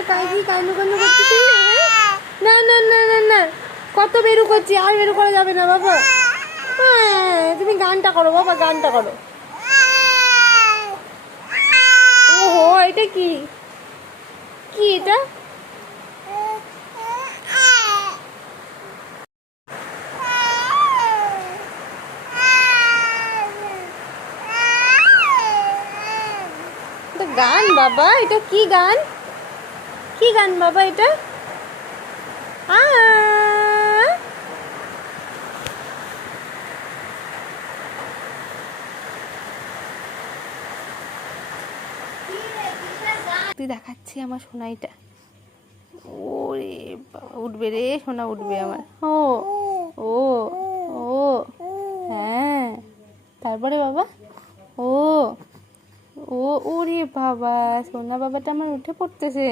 কি কান্নু কান্নু করতেছিস? না না না না না, কত বেরু করছি, আর বেরু করা যাবে না বাবা। হ্যাঁ, তুমি গানটা করো বাবা, গানটা করো। ওহো, এটা কি? কি এটা? এটা গান বাবা, এটা কি গান? কি গান বাবা এটা? আ তুই দেখাচ্ছি আমার সোনাইটা। ওরে বাবা, উঠবে রে সোনা, উঠবে আমার। ও ও ও হ্যাঁ, তারপরে বাবা ও ও ওরে বাবা, সোনা বাবাটা আমার উঠে পড়তেছে।